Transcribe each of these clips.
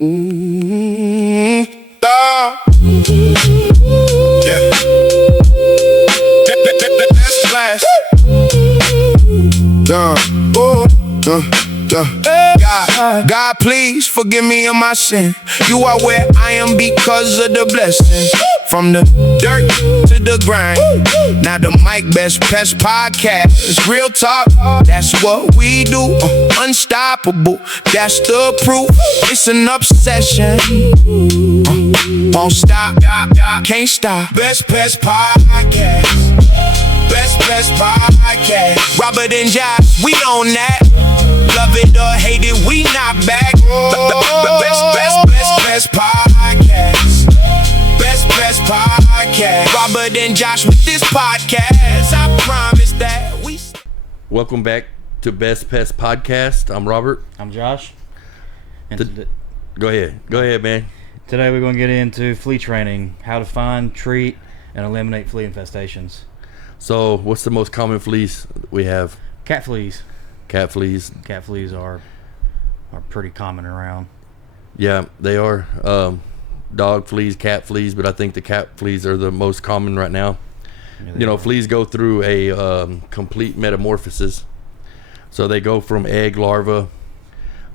God, please forgive me of my sin. You are where I am because of the blessings. From the dirt to the grind. Now the Best Pest Podcast. It's real talk, that's what we do. Unstoppable, that's the proof. It's an obsession. Won't stop, can't stop. Best Pest Podcast. Best Pest Podcast. Robert and Josh, we on that. Love it or hate it, we not back. Best Podcast. Best Podcast. Robert and Josh with this podcast. I promise that we. Welcome back to Best Pest Podcast. I'm Robert. I'm Josh. And Go ahead, man. Today we're going to get into flea training, how to find, treat, and eliminate flea infestations. So, what's the most common fleas we have? Cat fleas. Cat fleas. Cat fleas are pretty common around. Yeah, they are. Dog fleas, cat fleas, but I think the cat fleas are the most common right now. Yeah, fleas go through a complete metamorphosis. So they go from egg, larva,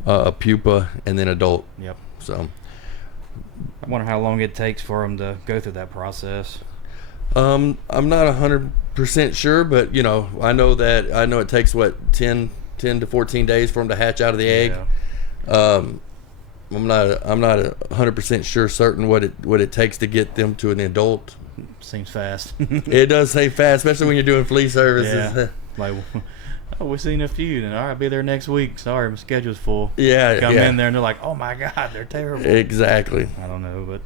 pupa, and then adult. Yep. So I wonder how long it takes for them to go through that process. I'm not 100% sure, but I know it takes 10 to 14 days for them to hatch out of the egg. Yeah. I'm not 100% sure certain what it takes to get them to an adult. Seems fast. It does seem fast, especially when you're doing flea services. Yeah. Like, we've seen a few, and all right, be there next week. Sorry, my schedule's full. Yeah, Come in there and they're like, oh my God, they're terrible. Exactly. I don't know, but.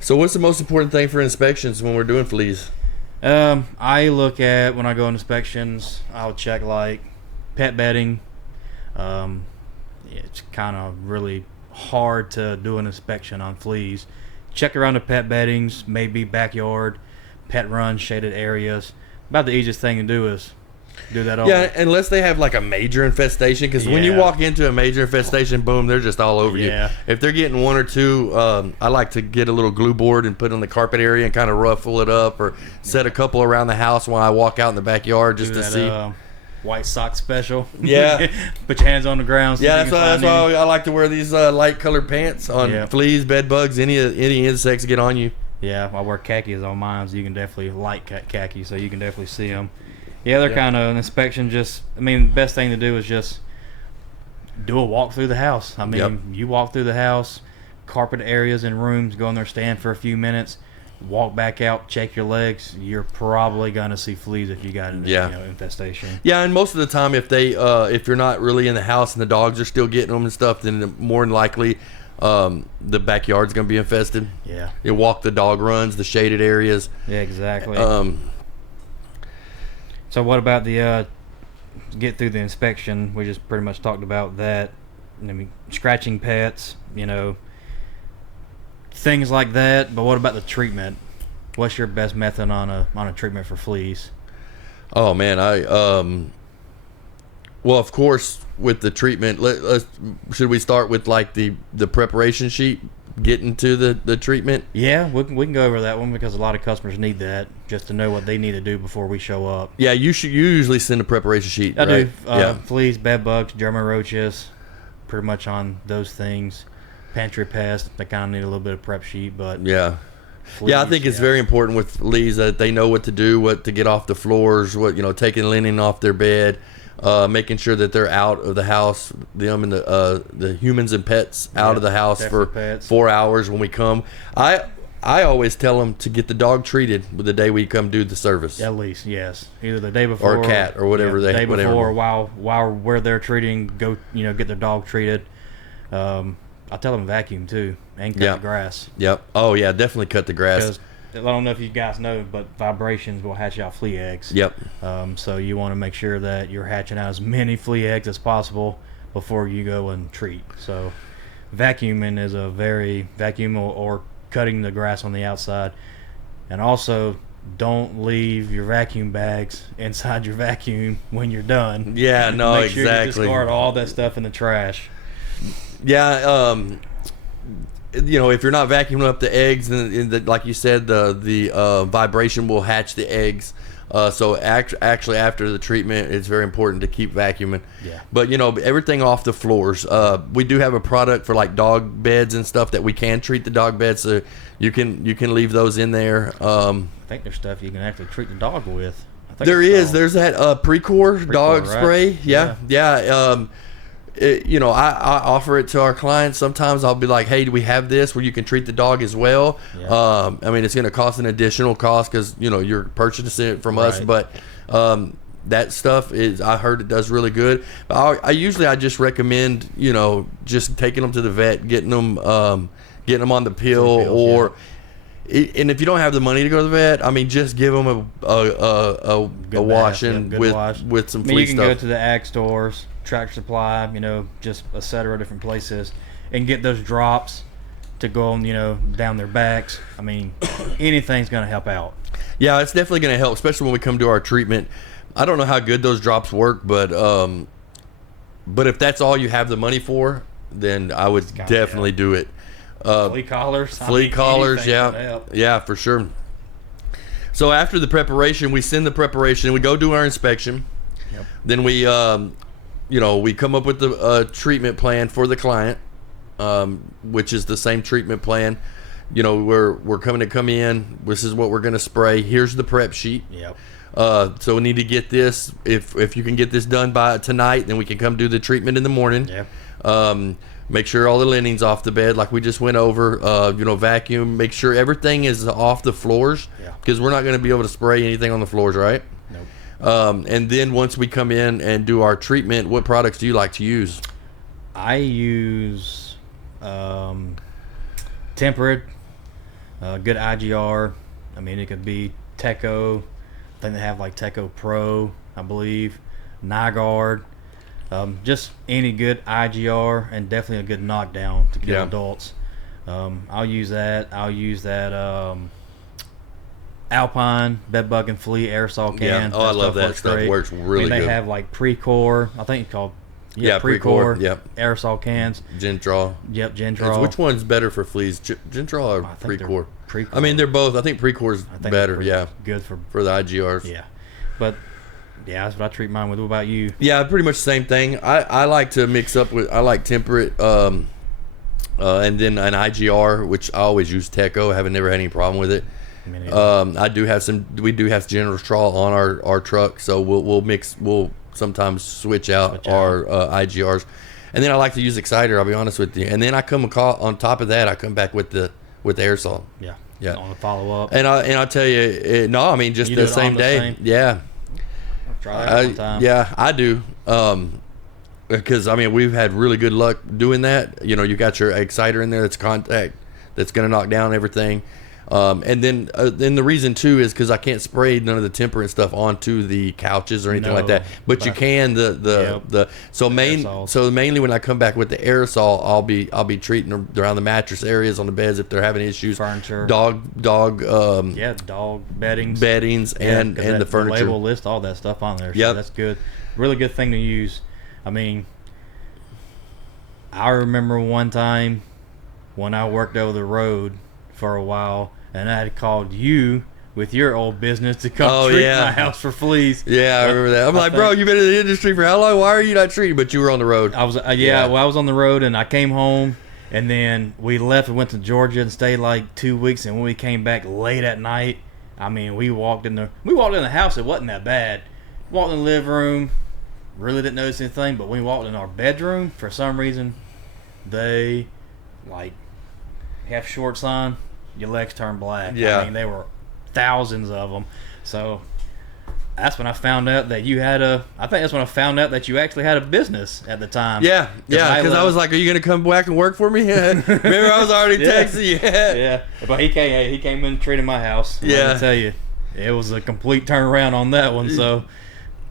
So what's the most important thing for inspections when we're doing fleas? I look at, when I go on inspections, I'll check like pet bedding. It's kind of really hard to do an inspection on fleas. Check around the pet beddings, maybe backyard, pet runs, shaded areas. About the easiest thing to do is do that all. Yeah, unless they have like a major infestation, because when you walk into a major infestation, boom, they're just all over you. If they're getting one or two, I like to get a little glue board and put it on the carpet area and kind of ruffle it up, or set a couple around the house while I walk out in the backyard just to see. White sock special. Yeah. Put your hands on the ground. So that's why I like to wear these light colored pants on fleas, bed bugs, any insects get on you. Yeah, I wear khakis on mine, so you can definitely light khaki, so you can definitely see them. Yeah, they're kind of an inspection. The best thing to do is just do a walk through the house. You walk through the house, carpet areas and rooms, go in there, stand for a few minutes, walk back out, check your legs. You're probably gonna see fleas if you got an infestation. Yeah, and most of the time, if you're not really in the house and the dogs are still getting them and stuff, then more than likely the backyard's gonna be infested. Yeah, you walk the dog runs, the shaded areas. Yeah, exactly. So what about the get through the inspection? We just pretty much talked about that. Scratching pets, things like that. But what about the treatment? What's your best method on a treatment for fleas? Oh man, well, of course, with the treatment, should we start with like the preparation sheet, getting to the treatment? Yeah, we can go over that one because a lot of customers need that just to know what they need to do before we show up. Yeah, you usually send a preparation sheet. I right? do. Fleas, bed bugs, German roaches, pretty much on those things. Pantry pests, they kind of need a little bit of prep sheet, but yeah. Fleas, I think it's very important with fleas that they know what to do, what to get off the floors, taking linen off their bed, making sure that they're out of the house, them and the humans and pets out of the house for pets. 4 hours when we come. I always tell them to get the dog treated the day we come do the service. At least, yes. Either the day before or a cat or whatever the day before, while where they're treating, go get their dog treated. I tell them vacuum too and cut the grass. Yep. Oh yeah, definitely cut the grass. Because I don't know if you guys know, but vibrations will hatch out flea eggs. Yep. So you want to make sure that you're hatching out as many flea eggs as possible before you go and treat. So vacuuming is vacuum or cutting the grass on the outside. And also, don't leave your vacuum bags inside your vacuum when you're done. Yeah, no, Make sure exactly. you discard all that stuff in the trash. Yeah. If you're not vacuuming up the eggs, then like you said, the vibration will hatch the eggs. So actually, after the treatment, it's very important to keep vacuuming. Yeah. But everything off the floors. We do have a product for like dog beds and stuff that we can treat the dog beds. So you can leave those in there. I think there's stuff you can actually treat the dog with. There's that Precor dog right? spray. Yeah. I offer it to our clients. Sometimes I'll be like, hey, do we have this where you can treat the dog as well? Yeah. It's going to cost an additional cost because you're purchasing it from us, but that stuff I heard it does really good. I usually just recommend just taking them to the vet, getting them on the pill, or and if you don't have the money to go to the vet, just give them a washing with some flea you can stuff. go to the ag stores, Tractor Supply, just a set of different places, and get those drops to go on, down their backs. Anything's going to help out. Yeah, it's definitely going to help, especially when we come to our treatment. I don't know how good those drops work, but if that's all you have the money for, then I would definitely do it. Flea collars. Yeah, for sure. So after the preparation, we send the preparation, we go do our inspection. Yep. Then we we come up with the treatment plan for the client, which is the same treatment plan. We're come in. This is what we're going to spray. Here's the prep sheet. Yep. So we need to get this. If you can get this done by tonight, then we can come do the treatment in the morning. Yep. Make sure all the linen's off the bed, like we just went over. Vacuum. Make sure everything is off the floors, because we're not going to be able to spray anything on the floors, right? Nope. And then once we come in and do our treatment, what products do you like to use? I use temperate, good IGR. It could be Teco. I think they have like Teco Pro, I believe. Nygaard. Just any good IGR, and definitely a good knockdown to kill adults. I'll use that. I'll use that Alpine bedbug and flea aerosol can. Yeah. I love that stuff. Great. Works really good. They have like Precor. I think it's called Precor. Yep. Aerosol cans. Gentrol. Yep, Gentrol. Which one's better for fleas, Gentrol or Precor? Precor. They're both. I think Precor's better. Good for the IGRs. Yeah, but. Yeah, that's what I treat mine with. What about you? Yeah, pretty much the same thing. I like to mix up with. I like temperate, and then an IGR, which I always use Teco. I haven't never had any problem with it. I do have some. We do have General Straw on our truck, so we'll mix. We'll sometimes switch out our IGRs, and then I like to use Exciter. I'll be honest with you. And then I come on top of that. I come back with the aerosol. Yeah. On the follow up. And I'll tell you, just the same day. Yeah. Try that one time. Yeah, I do. Because we've had really good luck doing that. You got your exciter in there that's contact, that's going to knock down everything. And then the reason too is because I can't spray none of the temperate stuff onto the couches or anything like that. But you can mainly when I come back with the aerosol, I'll be treating around the mattress areas on the beds if they're having issues. Furniture, dog dog beddings, and the furniture. The label list all that stuff on there. So yep. That's good. Really good thing to use. I remember one time when I worked over the road for a while, and I had called you with your old business to come treat my house for fleas. Yeah, I remember that. I'm like, bro, you've been in the industry for how long? Why are you not treating? But you were on the road. I was, well, I was on the road, and I came home, and then we left and went to Georgia and stayed like 2 weeks. And when we came back late at night, we walked in the house. It wasn't that bad. Walked in the living room, really didn't notice anything. But when we walked in our bedroom, for some reason, they have shorts on. Your legs turn black. Yeah. They were thousands of them. So that's when I found out that you had I think that's when I found out that you actually had a business at the time. Yeah, because I was like, are you going to come back and work for me? Remember, I was already texting you. Yeah. But he came in and treated my house. Let me tell you, it was a complete turnaround on that one. So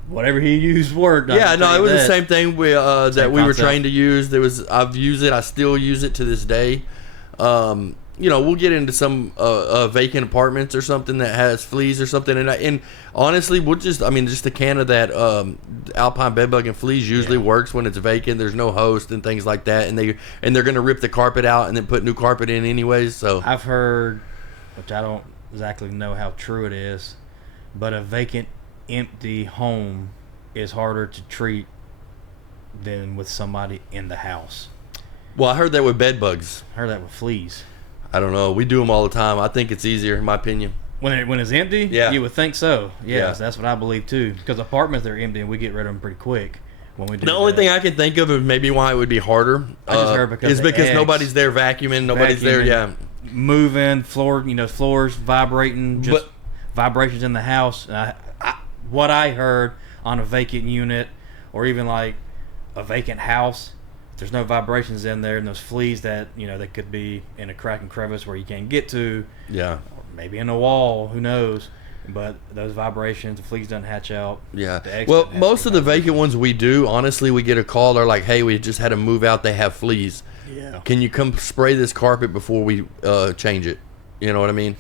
whatever he used worked. Yeah, no, it was the same thing we were trained to use. I've used it. I still use it to this day. we'll get into some vacant apartments or something that has fleas or something, and honestly, just a can of that Alpine bedbug and fleas usually works when it's vacant. There's no host and things like that, and they're gonna rip the carpet out and then put new carpet in anyways. So I've heard, which I don't exactly know how true it is, but a vacant, empty home is harder to treat than with somebody in the house. Well, I heard that with bed bugs. I heard that with fleas. I don't know. We do them all the time. I think it's easier, in my opinion. When it's empty, you would think so. Yes, that's what I believe too. Because apartments are empty and we get rid of them pretty quick when we do. The only thing I can think of is maybe why it would be harder. I just heard because nobody's there vacuuming. Nobody's there. Yeah, moving floors vibrating, just vibrations in the house. What I heard on a vacant unit, or even like a vacant house, there's no vibrations in there, and those fleas that that could be in a crack and crevice where you can't get to. Yeah. Or maybe in a wall, who knows? But those vibrations, the fleas don't hatch out. Yeah. Well, most of the vacant ones we do, honestly, we get a call. They're like, "Hey, we just had to move out. They have fleas. Yeah. Can you come spray this carpet before we change it?" You know what I mean?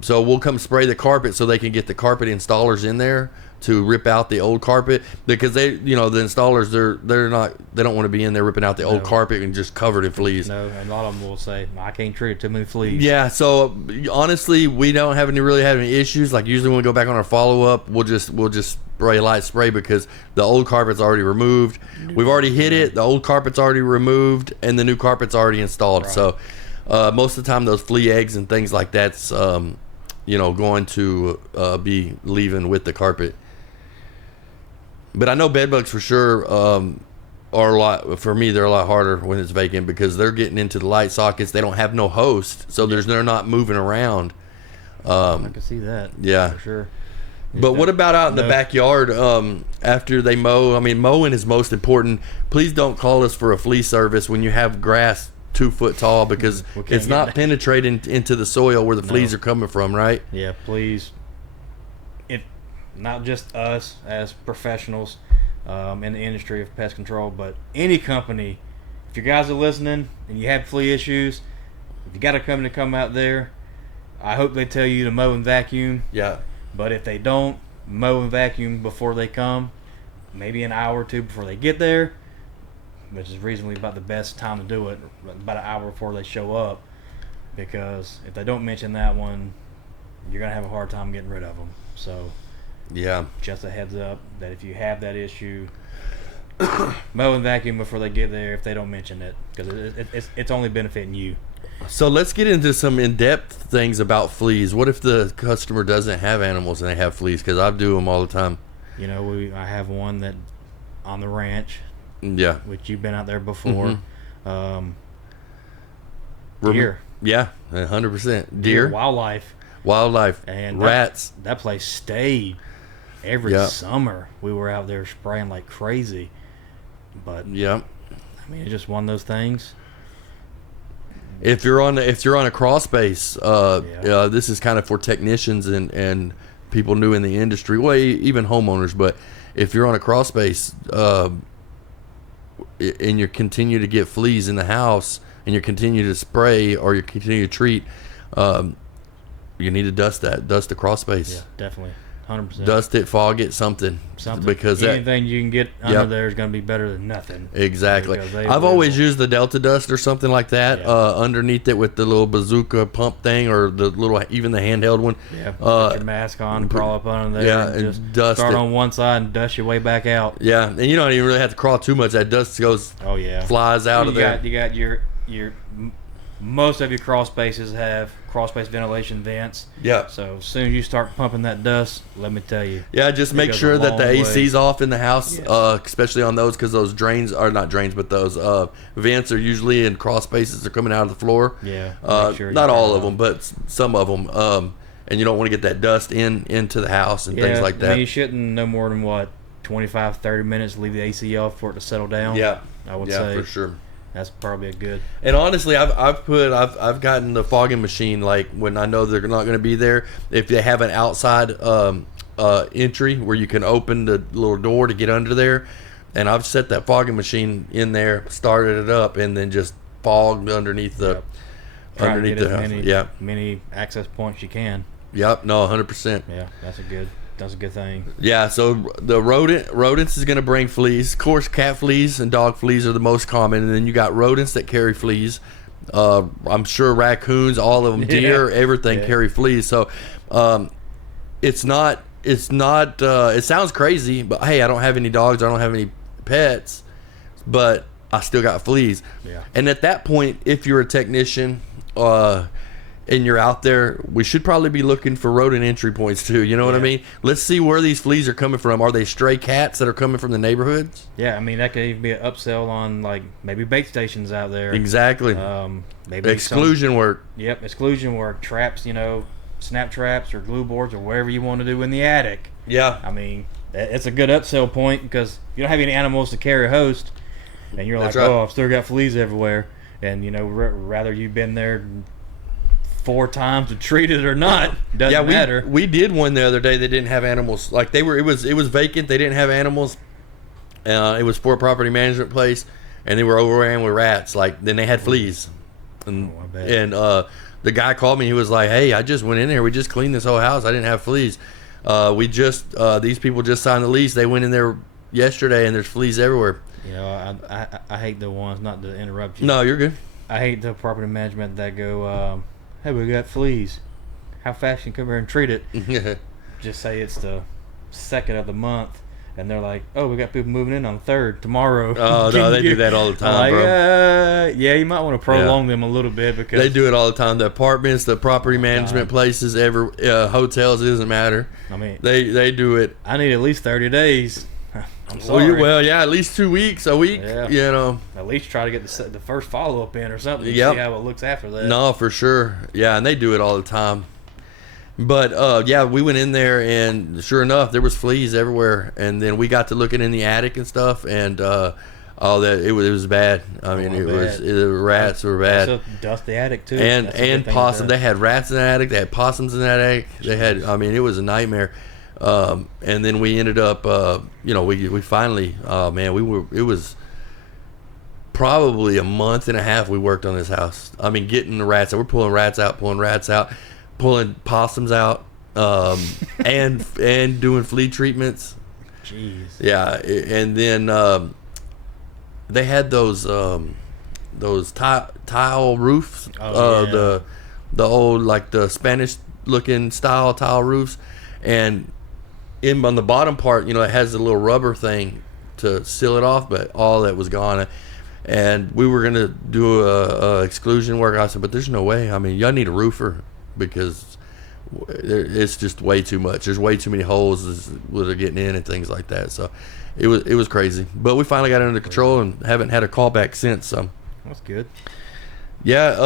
So we'll come spray the carpet so they can get the carpet installers in there to rip out the old carpet, because the installers they don't want to be in there ripping out the old carpet and just covered in fleas. No, and a lot of them will say, "I can't treat it, too many fleas." Yeah, so honestly, we don't really have any issues. Like usually when we go back on our follow up, we'll just spray light spray because the old carpet's already removed. We've already hit it. The old carpet's already removed, and the new carpet's already installed. Right. So most of the time, those flea eggs and things like that's going to be leaving with the carpet. But I know bed bugs for sure are a lot. For me, they're a lot harder when it's vacant because they're getting into the light sockets. They don't have no host, so they're not moving around. I can see that. Yeah, for sure. But what about out in the backyard after they mow? I mean, mowing is most important. Please don't call us for a flea service when you have grass 2 foot tall because it's not penetrating into the soil where the fleas are coming from, right? Yeah, please. Not just us as professionals in the industry of pest control, but any company. If you guys are listening and you have flea issues, if you got a company to come out there, I hope they tell you to mow and vacuum. Yeah. But if they don't, mow and vacuum before they come, maybe an hour or two before they get there, which is reasonably about the best time to do it, about an hour before they show up. Because if they don't mention that one, you're going to have a hard time getting rid of them. So... yeah, just a heads up that if you have that issue, mow and vacuum before they get there if they don't mention it, because it's only benefiting you. So let's get into some in-depth things about fleas. What if the customer doesn't have animals and they have fleas? Because I do them all the time. I have one that on the ranch. Yeah. Which you've been out there before. Mm-hmm. Deer. Yeah, 100%. Deer. Wildlife. And rats. That place stayed. Every summer we were out there spraying like crazy. But it's just one of those things. If you're on a crawl space, this is kind of for technicians and people new in the industry, well, even homeowners. But if you're on a crawl space and you continue to get fleas in the house and you continue to spray or you continue to treat, you need to dust the crawl space. Yeah, definitely. 100%. Dust it, fog it, something. Because anything you can get under there is going to be better than nothing. Exactly. I've always used the Delta Dust or something like that underneath it with the little bazooka pump thing or even the handheld one. Yeah. Put your mask on, crawl up under there, and just dust start on one side and dust your way back out. Yeah, and you don't even really have to crawl too much. That dust goes. Oh yeah. Flies out of there. You got your most of your crawl spaces have crawl space ventilation vents. Yeah. So as soon as you start pumping that dust, let me tell you. Yeah, just make sure that the AC's off in the house, especially on those, because those drains are not drains, but those vents are usually in crawl spaces. They're coming out of the floor. Yeah. Not all of them, but some of them. And you don't want to get that dust into the house and things like that. You shouldn't no more than 25, 30 minutes. Leave the AC off for it to settle down. Yeah. I would say for sure. That's probably a good. And honestly, I've gotten the fogging machine, like when I know they're not going to be there. If they have an outside entry where you can open the little door to get under there, and I've set that fogging machine in there, started it up, and then just fogged underneath Try underneath to the get house. as many access points you can. Yep. No, 100%. Yeah, that's a good thing. Yeah, so the rodents is going to bring fleas. Of course, cat fleas and dog fleas are the most common, and then you got rodents that carry fleas. I'm sure raccoons, all of them, deer, everything carry fleas. So it's not it sounds crazy, but hey, I don't have any dogs, I don't have any pets, but I still got fleas. Yeah. And at that point, if you're a technician and you're out there, we should probably be looking for rodent entry points too. You know what I mean? Let's see where these fleas are coming from. Are they stray cats that are coming from the neighborhoods? Yeah, I mean, that could even be an upsell on, like, maybe bait stations out there. Exactly. Maybe exclusion work. Yep, exclusion work. Traps, snap traps or glue boards or whatever you want to do in the attic. Yeah. I mean, it's a good upsell point because you don't have any animals to carry a host, and you're That's like, right. oh, I've still got fleas everywhere. And, rather you've been there 4 times to treat it or not, doesn't matter. We did one the other day. They didn't have animals. Like it was vacant. They didn't have animals. It was for a property management place, and they were overran with rats. Like then they had fleas, and I bet. the guy called me. He was like, "Hey, I just went in there. We just cleaned this whole house. I didn't have fleas. These people just signed the lease. They went in there yesterday, and there's fleas everywhere." I hate the ones, not to interrupt you. No, you're good. I hate the property management that go, hey, we got fleas. How fast can you come here and treat it? Just say it's the 2nd of the month, and they're like, oh, we got people moving in on the 3rd tomorrow. Oh, no, they do that all the time, bro. Yeah, you might want to prolong them a little bit because they do it all the time. The apartments, the property management places, hotels, it doesn't matter. I mean, they do it. I need at least 30 days. I'm sorry. Well, yeah, at least 2 weeks, a week. Yeah. At least try to get the first follow up in or something. See how it looks after that. No, for sure. Yeah, and they do it all the time. But we went in there, and sure enough, there was fleas everywhere. And then we got to looking in the attic and stuff, and it was bad. I mean, the rats were bad. Also, dust the attic too. And possum. They had rats in the attic. They had possums in that attic. They had. I mean, it was a nightmare. And then we ended up, we finally, it was probably a month and a half we worked on this house. I mean, getting the rats out. We're pulling rats out, pulling possums out, and doing flea treatments. Jeez. Yeah. And then, they had those tile roofs, the old, like the Spanish looking style tile roofs. And on the bottom part, it has a little rubber thing to seal it off, but all that was gone. And we were going to do a exclusion work. I said, but there's no way. I mean, y'all need a roofer because it's just way too much. There's way too many holes that are getting in and things like that. So it was crazy. But we finally got it under control and haven't had a callback since. So that's good. Yeah.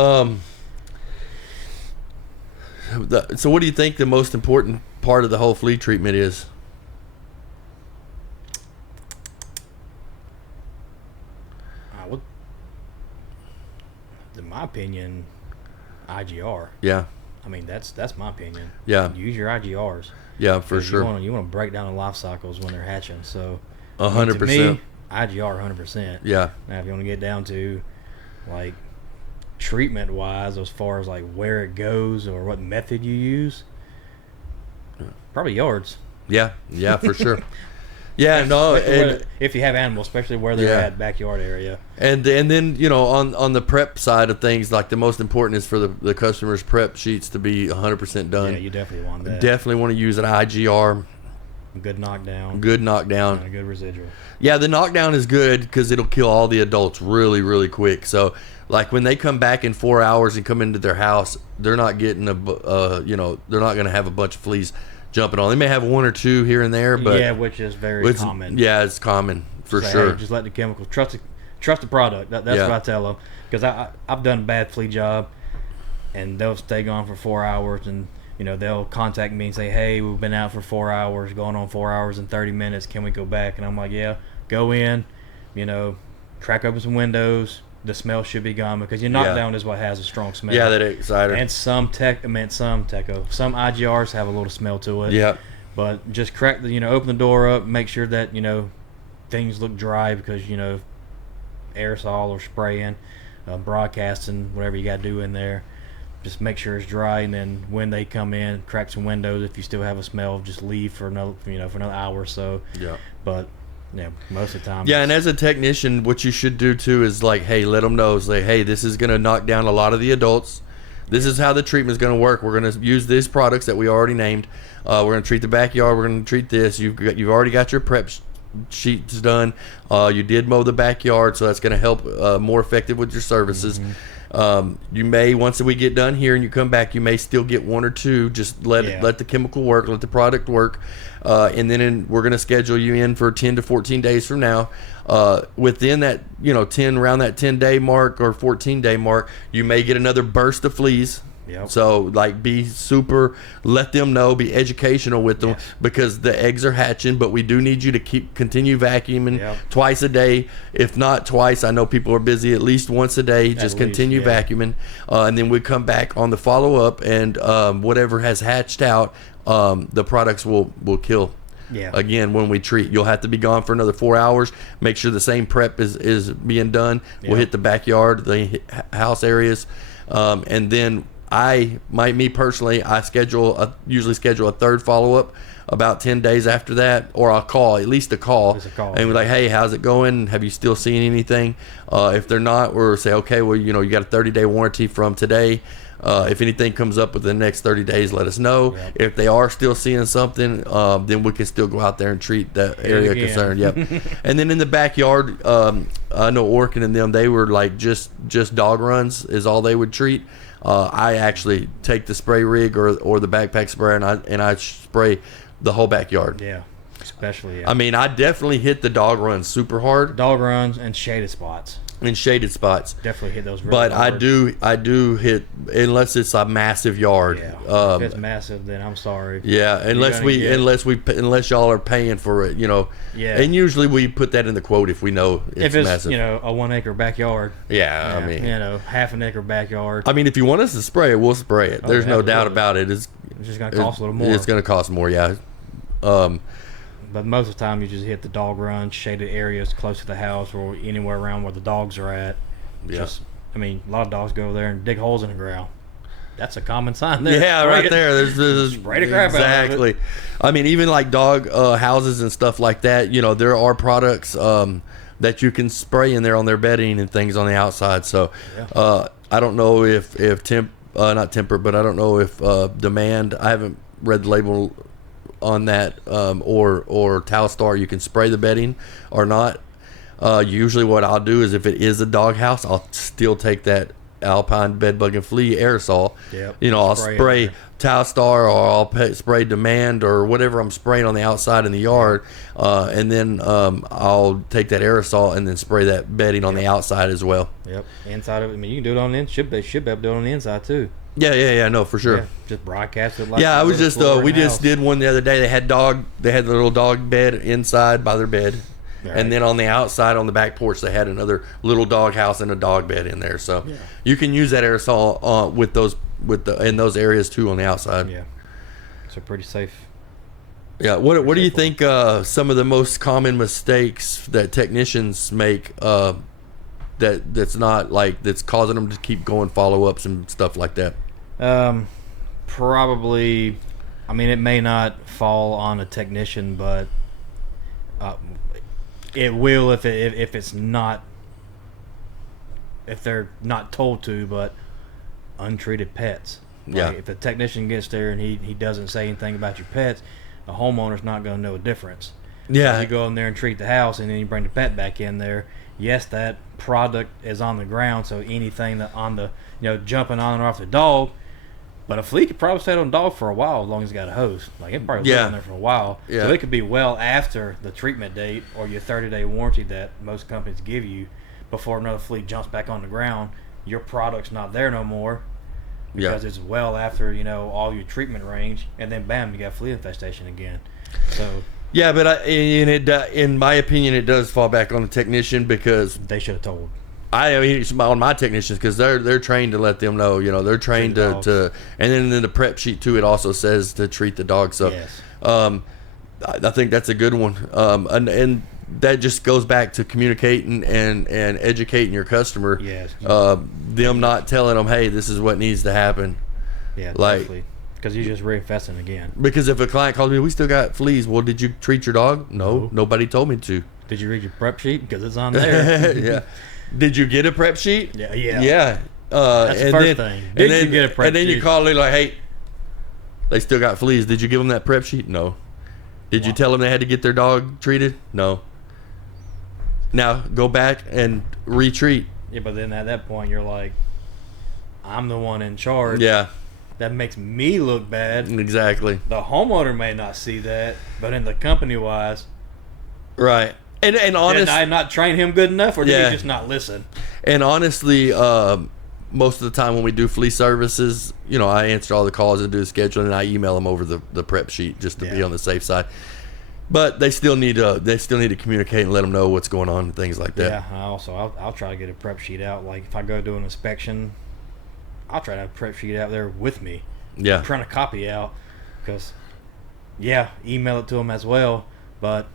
So what do you think the most important part of the whole flea treatment is? In my opinion, IGR. Yeah. I mean, that's my opinion. Yeah. Use your IGRs. Yeah, for sure. You want to break down the life cycles when they're hatching. So 100%. To me, IGR 100%. Yeah. Now, if you want to get down to like treatment wise, as far as like where it goes or what method you use, probably yards. Yeah, for sure. Yeah, no, if you have animals, especially where they're at, backyard area. And then on the prep side of things, like the most important is for the customer's prep sheets to be 100% done. Yeah, you definitely want that. Definitely want to use an IGR. Good knockdown. And a good residual. Yeah, the knockdown is good because it'll kill all the adults really, really quick. So, like when they come back in 4 hours and come into their house, they're not getting they're not going to have a bunch of fleas jumping on. They may have 1 or 2 here and there, but which is very common. Yeah, it's common for sure. Hey, just let the chemicals trust the product. That's what I tell them, because I've done a bad flea job, and they'll stay gone for 4 hours, and they'll contact me and say, hey, we've been out for 4 hours, going on 4 hours and 30 minutes. Can we go back? And I'm like, yeah, go in, crack open some windows. The smell should be gone because your knockdown is what has a strong smell. Yeah, that exciter. And some IGRs have a little smell to it. Yeah. But just crack open the door up, make sure that things look dry because aerosol or spraying, broadcasting, whatever you got to do in there. just make sure it's dry, and then when they come in, crack some windows. If you still have a smell, just leave for another hour or so. Yeah. But yeah, most of the time. Yeah, and as a technician, what you should do too is like, hey, let them know. Say, hey, this is going to knock down a lot of the adults. This is how the treatment is going to work. We're going to use these products that we already named. We're going to treat the backyard. We're going to treat this. You've already got your prep sheets done. You did mow the backyard, so that's going to help more effective with your services. You may, once we get done here and you come back, you may still get one or two. Just let the chemical work, let the product work, and then we're going to schedule you in for 10 to 14 days from now. Within that, 10 around that 10-day mark or 14-day mark, you may get another burst of fleas. Yep. So let them know, be educational with them, because the eggs are hatching, but we do need you to continue vacuuming twice a day. If not twice, I know people are busy, at least once a day, just continue vacuuming. And then we come back on the follow-up, and whatever has hatched out, the products will kill. Yeah. Again, when we treat, you'll have to be gone for another 4 hours. Make sure the same prep is being done. We'll hit the backyard, the house areas, and then me personally, I usually schedule a third follow-up about 10 days after that, or I'll call, at least a call, and we're like, hey, how's it going? Have you still seen anything? If they're not, we'll say, okay, well, you got a 30-day warranty from today. If anything comes up within the next 30 days, let us know. Yep. If they are still seeing something, then we can still go out there and treat that area of concern. Yep. And then in the backyard, I know Orkin and them, they were like just dog runs is all they would treat. I actually take the spray rig or the backpack sprayer, and I spray the whole backyard. Yeah, especially. I mean, I definitely hit the dog runs super hard. Dog runs and shaded spots. Definitely hit those really but hard. I do hit, unless it's a massive yard. If it's massive, then I'm sorry. Yeah, unless y'all are paying for it, Yeah. And usually we put that in the quote if we know it's massive. a 1 acre backyard. Yeah, I mean, half an acre backyard. I mean, if you want us to spray it, we'll spray it. There's no doubt about it. It's just gonna cost a little more. It's gonna cost more, yeah. But most of the time, you just hit the dog run, shaded areas close to the house or anywhere around where the dogs are at. Yeah. A lot of dogs go over there and dig holes in the ground. That's a common sign there. Yeah, right there. There's spray the crap exactly. out of it. I mean, even like dog houses and stuff like that, there are products that you can spray in there on their bedding and things on the outside. So I don't know if not temper, but I don't know if demand, I haven't read the label on that, or Towelstar, you can spray the bedding or not. Usually what I'll do is, if it is a dog house, I'll still take that Alpine bed bug and flea aerosol. Yep. I'll spray Towelstar, or I'll spray Demand, or whatever I'm spraying on the outside in the yard, and then I'll take that aerosol and then spray that bedding on the outside as well. Yep. Inside of it, you can do it on the inside. Should be able to do it on the inside too. Yeah, no, for sure. Yeah, just broadcast it like. Yeah, I was just we just did one the other day. They had the little dog bed inside by their bed, right. And then on the outside on the back porch they had another little dog house and a dog bed in there. So you can use that aerosol in those areas too on the outside. Yeah, so pretty safe. Yeah, what do you think some of the most common mistakes that technicians make that's not like that's causing them to keep going follow-ups and stuff like that? Probably, it may not fall on a technician, but it will if it's not, if they're not told to, but untreated pets. If the technician gets there and he doesn't say anything about your pets, the homeowner's not going to know a difference. Yeah. You go in there and treat the house, and then you bring the pet back in there. Yes, that product is on the ground, so anything that on the jumping on and off the dog. But a flea could probably stay on the dog for a while as long as it's got a hose. It probably live on there for a while. Yeah. So it could be well after the treatment date or your 30-day warranty that most companies give you before another flea jumps back on the ground. Your product's not there no more because it's well after all your treatment range, and then bam, you got flea infestation again. So. Yeah, but in my opinion, it does fall back on the technician, because they should have told. It's on my technicians, because they're trained to let them know. They're trained to, and then in the prep sheet too, it also says to treat the dog. So, yes. I think that's a good one. And that just goes back to communicating and educating your customer. Yes. Them not telling them, hey, this is what needs to happen. Yeah, like, definitely. Because you're just reinfesting again. Because if a client calls me, we still got fleas. Well, did you treat your dog? No, nobody told me to. Did you read your prep sheet? Because it's on there. Yeah. Did you get a prep sheet? Yeah. Yeah. That's the first thing. Did you get a prep sheet? And then you call me like, hey, they still got fleas. Did you give them that prep sheet? No. Did you tell them they had to get their dog treated? No. Now go back and retreat. Yeah, but then at that point you're like, I'm the one in charge. Yeah. That makes me look bad. Exactly. The homeowner may not see that, but in the company wise, right. And honestly, did I not train him good enough, or did he just not listen? And honestly, most of the time when we do flea services, you know, I answer all the calls and do the scheduling, and I email them over the prep sheet just to be on the safe side. But they still need to communicate and let them know what's going on and things like that. Yeah. I'll try to get a prep sheet out. Like if I go do an inspection, I'll try to have a prep sheet out there with me. Yeah. Print a copy out, because email it to them as well. But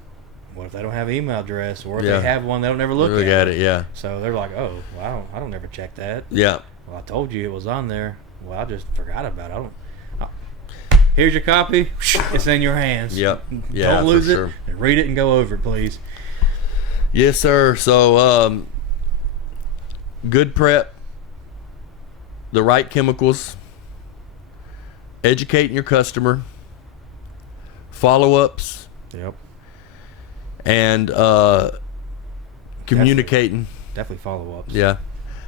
what if they don't have an email address, or if they have one, they don't ever look at it? Yeah. So they're like, oh, well, I don't ever check that. Yeah. Well, I told you it was on there. Well, I just forgot about it. Here's your copy. It's in your hands. Yep. Yeah. Don't lose it. And read it and go over it, please. Yes, sir. So, good prep, the right chemicals, educating your customer, follow-ups. Yep. And communicating. Definitely follow-ups. Yeah.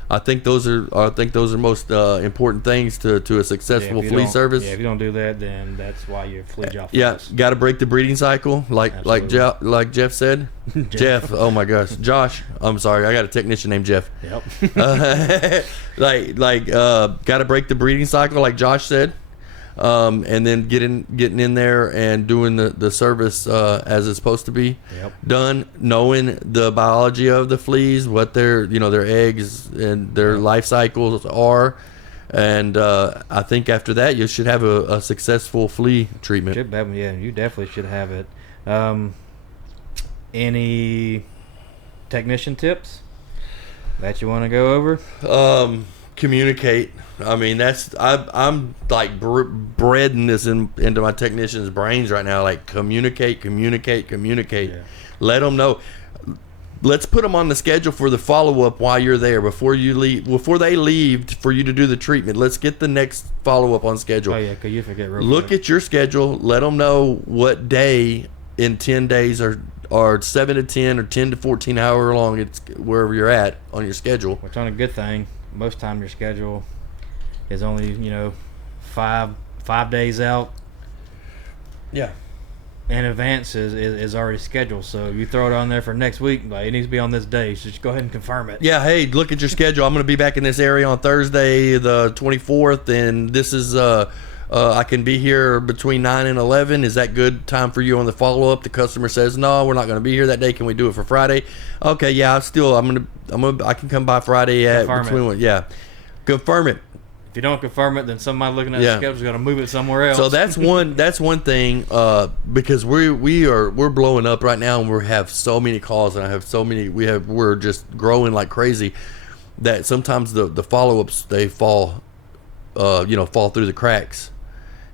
I think those are most important things to a successful flea service. Yeah, if you don't do that, then that's why your flea job. Yeah, got to break the breeding cycle, like Jeff said. Jeff, oh my gosh, Josh. I'm sorry, I got a technician named Jeff. Yep. Got to break the breeding cycle, like Josh said, and then getting in there and doing the service as it's supposed to be done, knowing the biology of the fleas, what their eggs and their life cycles are, and I think after that you should have a successful flea treatment. Yeah, you definitely should have it. Any technician tips that you want to go over? Communicate. I mean, I'm like breading this into my technicians' brains right now. Like communicate. Yeah. Let them know. Let's put them on the schedule for the follow-up while you're there, before they leave for you to do the treatment. Let's get the next follow-up on schedule. Oh yeah, because you forget real quick. Look at your schedule. Let them know what day in 10 days or 7 to 10 or 10 to 14, however long it's wherever you're at on your schedule. Which on a good thing, most time your schedule is only 5 days out. Yeah. In advance is already scheduled, so you throw it on there for next week. Like, it needs to be on this day, so just go ahead and confirm it. Yeah, hey, look at your schedule. I'm going to be back in this area on Thursday, the 24th, and this is I can be here between 9 and 11. Is that good time for you on the follow-up? The customer says, no, we're not going to be here that day. Can we do it for Friday? Okay, yeah, I can come by Friday at between. Yeah, confirm it. If you don't confirm it, then somebody looking at the schedule is going to move it somewhere else. So that's one thing, because we're blowing up right now, and we have so many calls, and I have so many. We're just growing like crazy, that sometimes the follow-ups, they fall through the cracks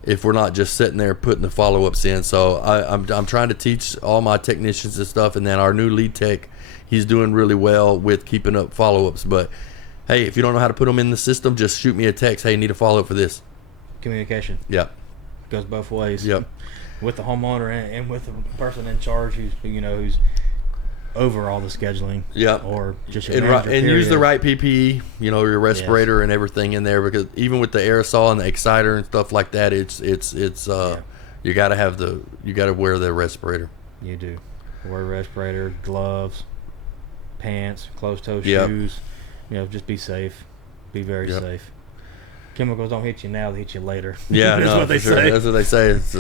if we're not just sitting there putting the follow-ups in. So I'm trying to teach all my technicians and stuff, and then our new lead tech, he's doing really well with keeping up follow-ups. But hey, if you don't know how to put them in the system, just shoot me a text. Hey, need a follow-up for this. Communication. Yeah. Goes both ways. Yep. With the homeowner and with the person in charge who's over all the scheduling. Yeah. Or just your manager, and use the right PPE, your respirator and everything in there, because even with the aerosol and the exciter and stuff like that, it's you got to wear the respirator. You do. Wear a respirator, gloves, pants, closed-toe shoes. Just be safe. Be very safe. Chemicals don't hit you now; they hit you later. Yeah, that's what they say. That's what they say. It's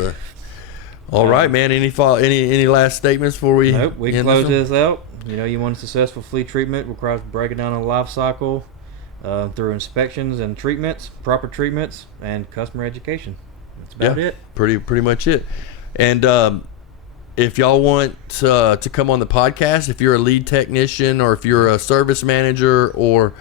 all right, man. Any last statements before we? Nope. We can close this out. You want a successful flea treatment requires breaking down a life cycle through inspections and treatments, proper treatments, and customer education. That's about it. Pretty much it. And if y'all want to come on the podcast, if you're a lead technician or if you're a service manager or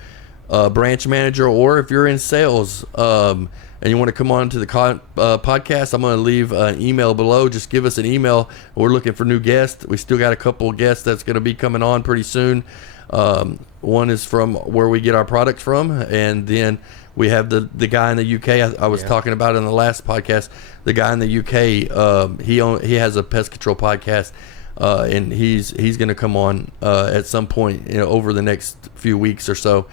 a branch manager, or if you're in sales and you want to come on to the podcast, I'm going to leave an email below. Just give us an email. We're looking for new guests. We still got a couple of guests that's going to be coming on pretty soon. One is from where we get our products from, and then we have the guy in the UK. I was talking about in the last podcast. The guy in the UK, he has a pest control podcast, and he's going to come on at some point, over the next few weeks or so.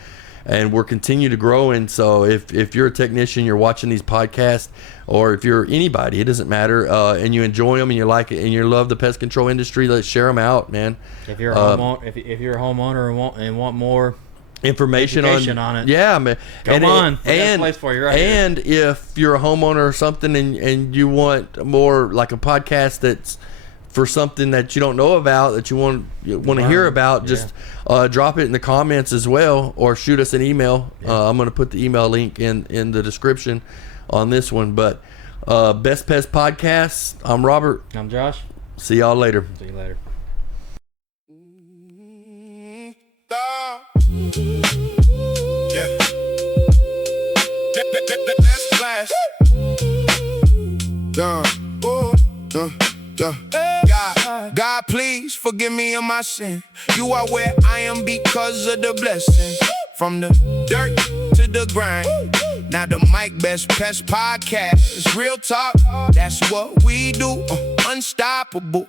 And we're continue to grow. And so if you're a technician, you're watching these podcasts, or if you're anybody, it doesn't matter, and you enjoy them and you like it and you love the pest control industry, let's share them out, man. If you're a homeowner and want more information on it, yeah, man, come on. We got a place for you right here. And if you're a homeowner or something and you want more like a podcast that's for something that you don't know about, that you want to hear about, just drop it in the comments as well, or shoot us an email. I'm going to put the email link in the description on this one. But Best Pest Podcast, I'm Robert. I'm Josh. See y'all later. See you later. God, please forgive me of my sin. You are where I am because of the blessings. From the dirt to the grind. Now the Best Pest Podcast. Real talk, that's what we do. Unstoppable.